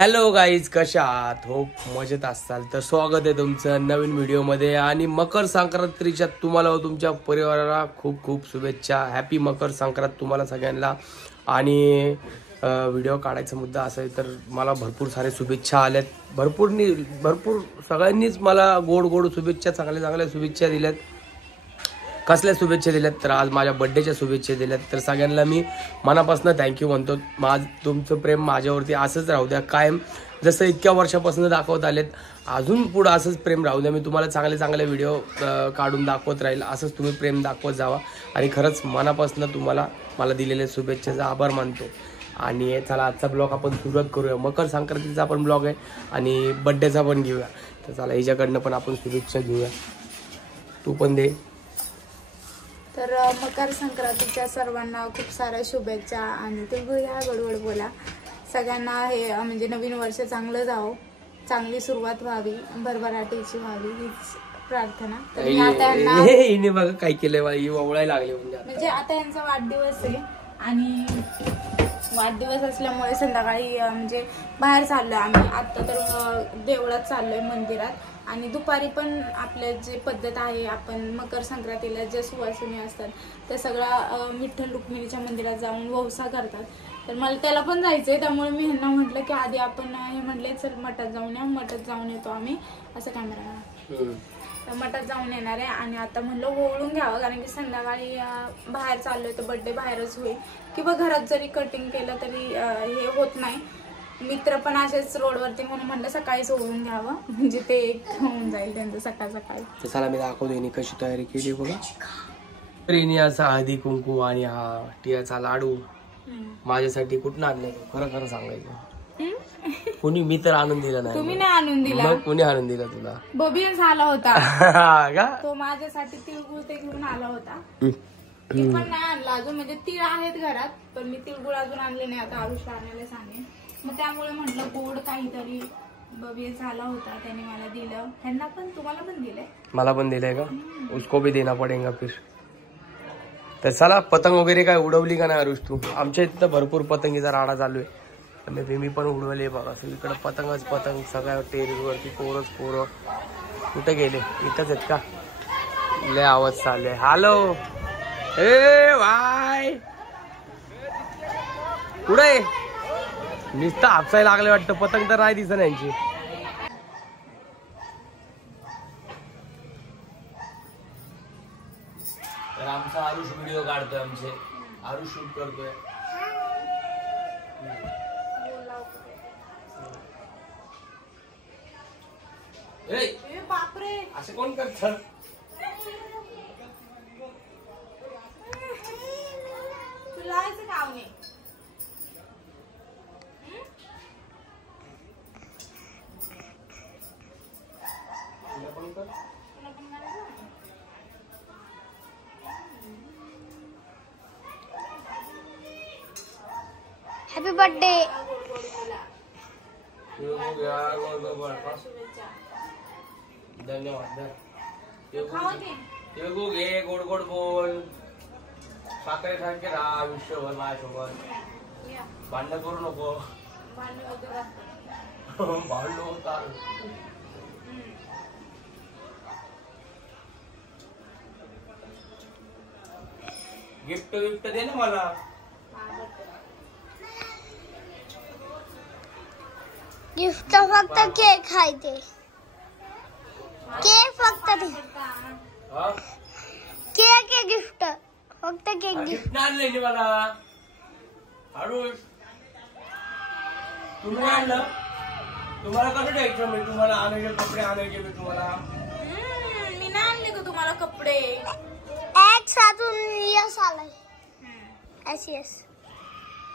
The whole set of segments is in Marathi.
हॅलो गाईज, कशा आहात? होप मजेत असाल तर स्वागत आहे तुमचं नवीन व्हिडिओमध्ये. आणि मकर संक्रांतीच्या तुम्हाला व तुमच्या परिवाराला खूप खूप शुभेच्छा. हॅपी मकर संक्रांत तुम्हाला सगळ्यांना. आणि व्हिडिओ काढायचा मुद्दा असा आहे तर मला भरपूर सारे शुभेच्छा आल्यात. भरपूर सगळ्यांनीच मला गोड गोड शुभेच्छा, चांगल्या चांगल्या शुभेच्छा दिल्यात. कसल्या शुभेच्छा दिल्यात तर आज माझ्या बड्डेच्या शुभेच्छा दिल्यात. तर सगळ्यांना मी मनापासून थँक्यू म्हणतो. तुमचं प्रेम माझ्यावरती असंच राहू द्या कायम. जसं इतक्या वर्षापासून दाखवत आलेत, अजून पुढं असंच प्रेम राहू द्या. मी तुम्हाला चांगले चांगले व्हिडिओ काढून दाखवत राहील. असंच तुम्ही प्रेम दाखवत जावा. आणि खरंच मनापासून तुम्हाला मला दिलेल्या शुभेच्छेचा आभार मानतो. आणि चला आजचा ब्लॉग आपण सुरुवात करूया. मकर संक्रांतीचा पण ब्लॉग आहे आणि बड्डेचा पण घेऊया. तर चला हिच्याकडनं पण आपण शुभेच्छा घेऊया. तू पण दे. तर मकर संक्रांतीच्या सर्वांना खूप साऱ्या शुभेच्छा. आणि तुम्ही ह्या गोडगोड बोला. सगळ्यांना हे म्हणजे नवीन वर्ष चांगलं जावो, चांगली सुरुवात व्हावी, भरभराटीची व्हावी हीच प्रार्थना. तर मी आता हिने बघा काय केलंय, ओळायला लागले. म्हणजे आता यांचा वाढदिवस आहे आणि वाढदिवस असल्यामुळे संध्याकाळी म्हणजे बाहेर चाललोय आम्ही. आता तर देवळात चाललोय, मंदिरात. आणि दुपारी पण आपल्या जे पद्धत आहे, आपण मकर संक्रांतीला ज्या सुवासिनी असतात त्या सगळ्या विठ्ठल रुक्मिणीच्या मंदिरात जाऊन वौसा करतात. तर मला त्याला पण जायचंय, त्यामुळे मी ह्यांना म्हटलं की आधी आपण हे म्हटले चल मठात जाऊन या. मठात जाऊन येतो आम्ही, असं कॅमेरा तर मठात जाऊन येणार आहे. आणि आता म्हणलं ओळून घ्यावं, कारण की संध्याकाळी बाहेर चाललोय तर बड्डे बाहेरच होईल, किंवा घरात जरी कटिंग केलं तरी हे होत नाही. मित्र पण असेच रोडवरती, म्हणून म्हणलं सकाळीच ओळून घ्यावं, म्हणजे ते एक होऊन जाईल त्यांचं सकाळ सकाळी. चला मी दाखवतो हिने कशी तयारी केली बघा. प्रेनियाचा हळदी कुंकू आणि हा टियाचा लाडू माझ्यासाठी कुठं आणलं? खरं खरं सांगायचं, कोणी मी तर आणून दिला नाही. तुम्ही नाही आणून दिला? मग कोणी आणून दिला तुला? बबियन्स आला होता का? तो माझ्यासाठी तिळगुळ ते घेऊन आला होता. ते पण नाही आणला अजून, म्हणजे तीळ आहेत घरात पण मी तिळगुळ अजून आणले नाही. आता आरुषला आणायला सांगेन. मग त्यामुळे म्हटलं गोड काहीतरी. बबियन्स आला होता, त्याने मला दिलं. ह्यांना पण, तुम्हाला पण दिलंय? मला पण दिलंय का? उसको भी देना पडेगा फिर. तर चला, पतंग वगैरे काय उडवली का नाही अरुष तू? आमच्या इथं भरपूर पतंगीचा राडा चालू आहे. मी पण उडवले बघा. इकडं पतंगच पतंग, सगळ्या टेरेसवरती पोरं. कुठे गेले? इथंच आहेत का? लय आवाज चालले. हॅलो ए बाय, कुठे नुसतं हापसायला लागले वाटतं. पतंग तर नाही दिसत यांची. तर आमचा आरुष व्हिडिओ काढतोय, आमचे आरुष शूट करतोय. बापरे, असं कोण करतं? तुला काम नाही. Happy birthday. धन्यवाद. घे, गोड गोड बोल. साखरेसारखे राहा आयुष्यभर माझ्यासोबत. भांडण करू नको. भांडण होता. गिफ्ट दे ना मला. गिफ्ट फक्त केक खायचे. केक फक्त केक आहे गिफ्ट. फक्त केक गिफ्ट आणलंय मला. आरुष तुम्ही आणलं? तुम्हाला कसं द्यायचं? मी तुम्हाला आणायचे कपडे आणायचे. मी तुम्हाला मी नाही आणले का तुम्हाला कपडे? एक्स अजून यस आलाय. यस.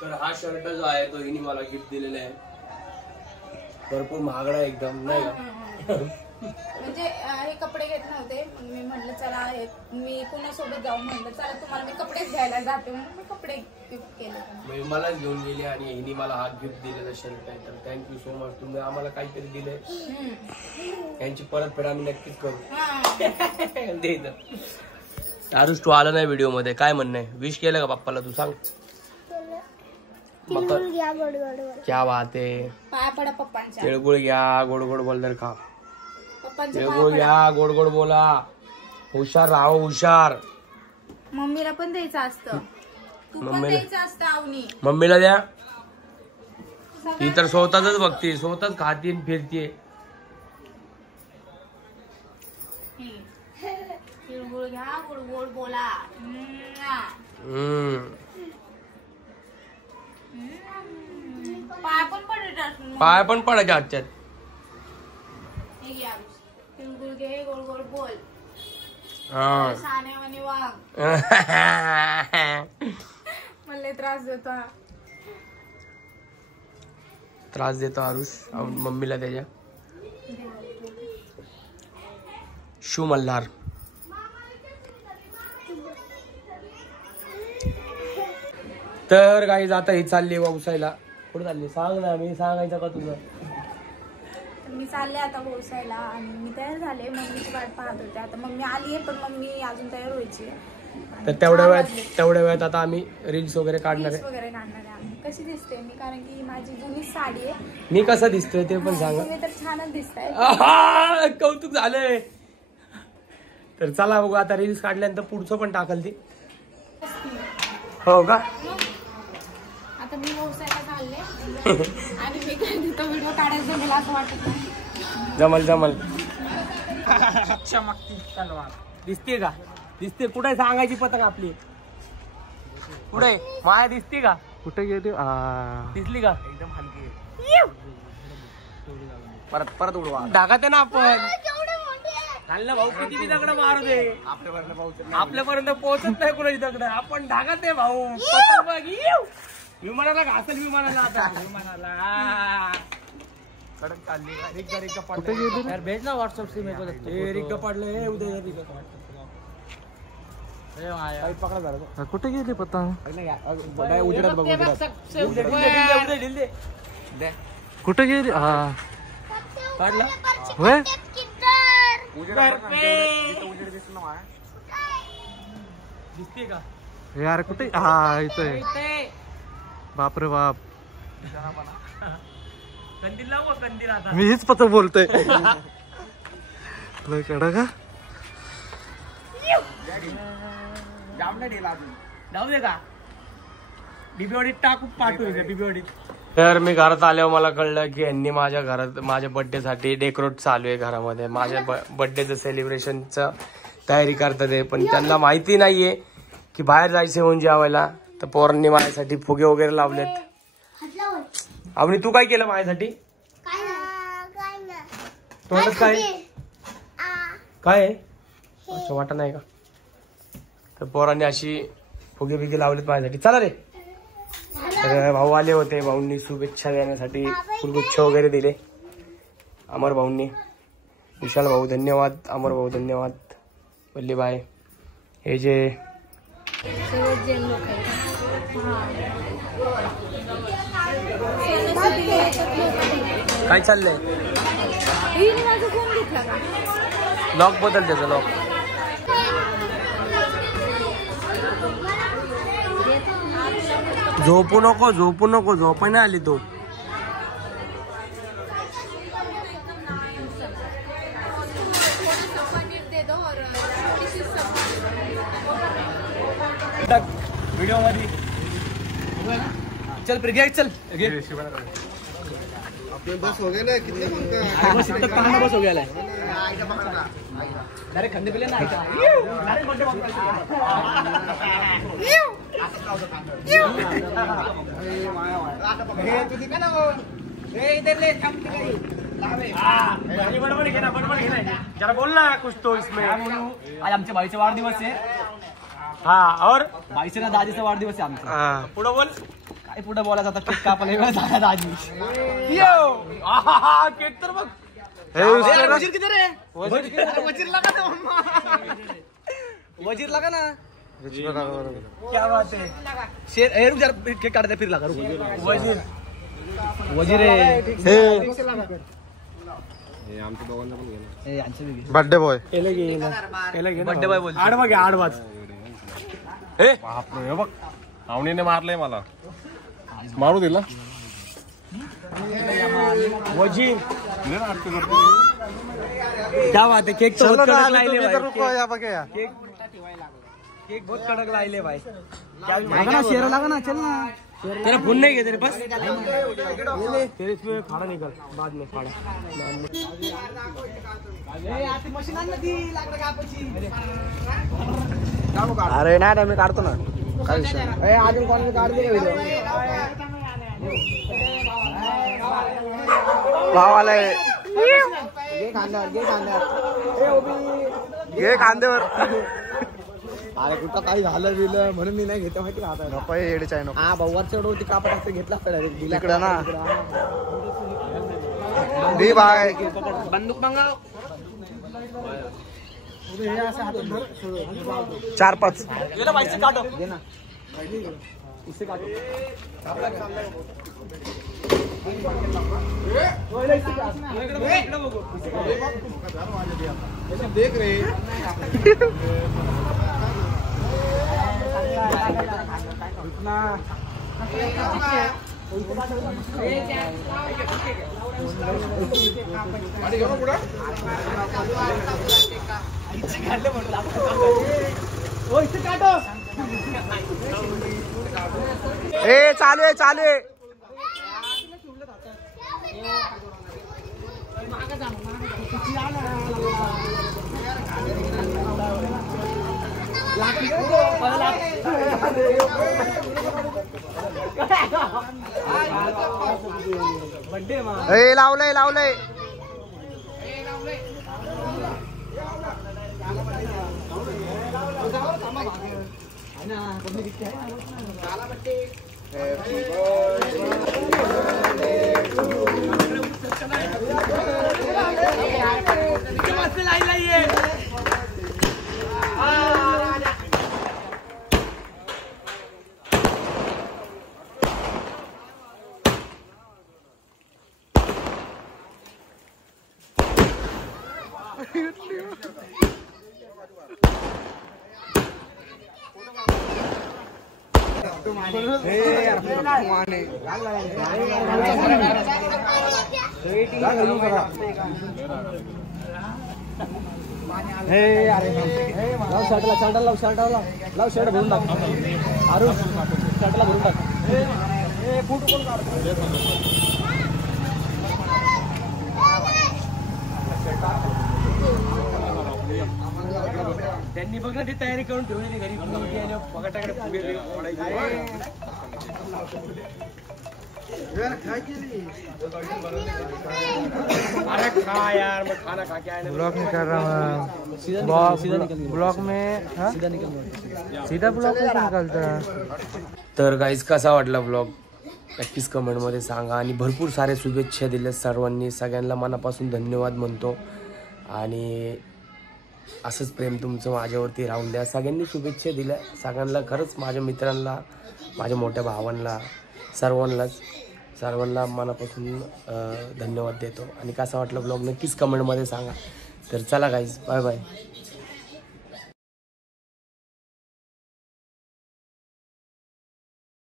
तर हा शर्ट जो आहे तो हिने मला गिफ्ट दिलेला आहे. भरपूर महागडा एकदम, नाही का? म्हणजे हे कपडे घेत नव्हते. मी म्हटलं चला, मी पुण्यासोबत जाऊन म्हटलं चला तुम्हाला मी कपडेच घ्यायला जाते, म्हणून मी कपडे गिफ्ट केले. मला घेऊन गेले आणि हिने मला हा गिफ्ट दिलेला शर्ट आहे. तर थँक्यू सो मच. तुम्ही आम्हाला काहीतरी दिले, यांची परतफेड आम्ही नक्कीच करू. दे. आरुष तू आला नाही व्हिडिओ मध्ये, काय म्हणणं आहे? विश केलं का पप्पाला? तू सांग. तिळगुळ घ्या गोड गोड गोड. क्या बात आहे. पाया पडा पप्पांच्या. तिळगुळ घ्या गोड गोड बोलणार खा. पप्पांच्या तिळगुळ पाया घ्या गोड गोड बोला. हुशार राहा हुशार. पडा. मम्मीला पण द्यायचं असतं. तू पण मम्मीला- द्यायचं असतं आवनी. मम्मीला द्या. ती तर स्वतःच बघते स्वतःच खाती फिरते. तिळगुळ घ्या गोड गोड बोला. पाया पण पडत पाय पण पडायच्या आजच्यात. तिळगुळ घे गोड गोड बोल. हा. सानेवानी वाघ. मला लय त्रास देतो हा. त्रास देतो आरुष मम्मीला त्याच्या. शू मल्हार. तर काही आता ही चालली व्यवसायला. कुठे चालली सांग ना. मी सांगायचं का तुझं. मी चालले आता पोहोचायला आणि मी तयार झाले. मम्मीची वाट पाहत होते. आता मम्मी आली आहे पण मम्मी अजून तयार व्हायची आहे. तर तेवढ्या वेळात आता आम्ही रील्स वगैरे काढणार रील्स आहे. वगैरे काढणार आहे आम्ही. कशी दिसते मी कारण की माझी जुनी साडी आहे. मी कसं दिसतोय ते पण सांगा. तुम्ही तर छानच दिसताय. आहा, कौतुक झालंय. तर चला बघू आता रील्स काढल्यानंतर पुढचं पण टाकल ती. हो का. आता मी पोहोचायला चालले आणि मी काय तिथं व्हिडिओ काढायचं मला असं वाटत नाही. जमल जमल. दिसते का. दिसते कुठे सांगायची पतंग आपली. कुठे माया दिसते का. कुठे गेली दिसली का. एकदम हलकी. परत परत उडवा. ढाकाते ना आपण. खाल्लं भाऊ किती बी दगड मारू दे आपल्यापर्यंत पोहोचत नाही कुणाची दगड. आपण ढाकात आहे भाऊ. पतंग बघ. विमानाला घासल. विमानाला आता विमानाला कडक चालली. रिक्का पडलं यार. भेट ना व्हॉट्सअप से मेरे को. रिक्का पडलं उद्या. रिक्का पकडा झालं. कुठे गेली पतंग. उजेडात बघ. कुठे गेली. काढला होय. दिसते का. यार कुठे इथं. बापरे बाप. कंदील लाव कंदील. आता मी हीच पतंग बोलतोय. कडा का. जाऊ दे का. बिबीवाडीत टाकू पाठवू बिबीवाडीत. तर मी घरात आल्यावर मला कळलं की यांनी माझ्या घरात माझ्या बर्थडे साठी डेकोरेट चालू आहे घरामध्ये. माझ्या बर्थडेचं सेलिब्रेशनचं तयारी करतात पण त्यांना माहिती नाहीये की बाहेर जायचं म्हणून जेवायला. तर पोरांनी माझ्यासाठी फुगे वगैरे लावलेत. अवनी तू काय केलं माझ्यासाठी. तोंडात काय काय असं वाटत नाही का. तर पोरांनी अशी फुगे बिगे लावलेत माझ्यासाठी. चला रे. तर भाऊ आले होते. भाऊंनी शुभेच्छा देण्यासाठी फुलगुच्छ वगैरे दिले. अमर भाऊंनी. विशाल भाऊ धन्यवाद. अमर भाऊ धन्यवाद. वल्लीबाई. हे जे काय चाललंय. लॉक बदल त्याचा लॉक. झोपू नको झोपू नको. झोप नाही आली तो. व्हिडिओ मध्ये चल प्रिया चल. बस हो गया ना. कितने बस हो गया डायरेक्ट खंडे पिले नाही का. जरा बोल ना कुछ तो इसमें. आज आमच्या बाईचा वाढदिवस आहे. हा और बाईचा ना दादीचा वाढदिवस आहे आमचा. पुढं बोल. काय पुढे बोलायचं आता. केक कापायला वेळ झाला दाजी. केक तर बघ. वजीर किती रे. वजीर लागा ना वजीर लागा ना. क्या बात है. शेर हे रुक जरा केक काढते फिर लागा. वजीर वजीर बर्थडे बॉय. बर्थडे बॉय बोल. आडवा घ्या आडवाच. बापरे बघ. आवणीने मारलंय मला. मारू दिला वजीर क्या बात है केक तो बहुत कडक लाइले भाई या बघ या केक बहुत कडक लाइले भाई लागा ना शेरा लागा ना चल ना तेरा फोन नहीं है तेरे पास तेरे इसमें खाड़ा निकल बाद में खाड़ा अरे नाही मी काढतो ना काय विषय अजून कोणाला काढते का व्हिडिओ भाव आलाय घे खांद्यावर अरे कुठं काही झालं बिलं म्हणून मी नाही घेतो माहिती का आता नको एडच आहे नको हा भाऊ वरच्या होती कापड असं घेतला तिकडं ना दे बाय बंदूक मंगाव 4-5 गेला भाई से काटो दे ना इससे काटो देख रे ए चालू आहे चालू आहे ए लावलंय लावलंय लाव शर्ट भरून टाक अरुण शर्टला भरून टाक त्यांनी बघ ना ती तयारी करून ठेवली घरी बघाटाकडे अरे खा यार मैं खाना खा के आया ब्लॉग नहीं कर रहा मैं ब्लॉग में सीधा ब्लॉग में निकलता तर गाईज कसा वाटला ब्लॉग नक्कीच कमेंटमध्ये सांगा आणि भरपूर सारे शुभेच्छा दिल्या सर्वांनी सगळ्यांना मनापासून धन्यवाद म्हणतो आणि असंच प्रेम तुमचं माझ्यावरती राहून द्या सगळ्यांनी शुभेच्छा दिल्या सगळ्यांना खरंच माझ्या मित्रांना माझ्या मोठ्या भावांना सर्वांना मनापासून धन्यवाद देतो आणि कसा वाटला ब्लॉग नक्कीच कमेंटमध्ये सांगा तर चला गाईज बाय बाय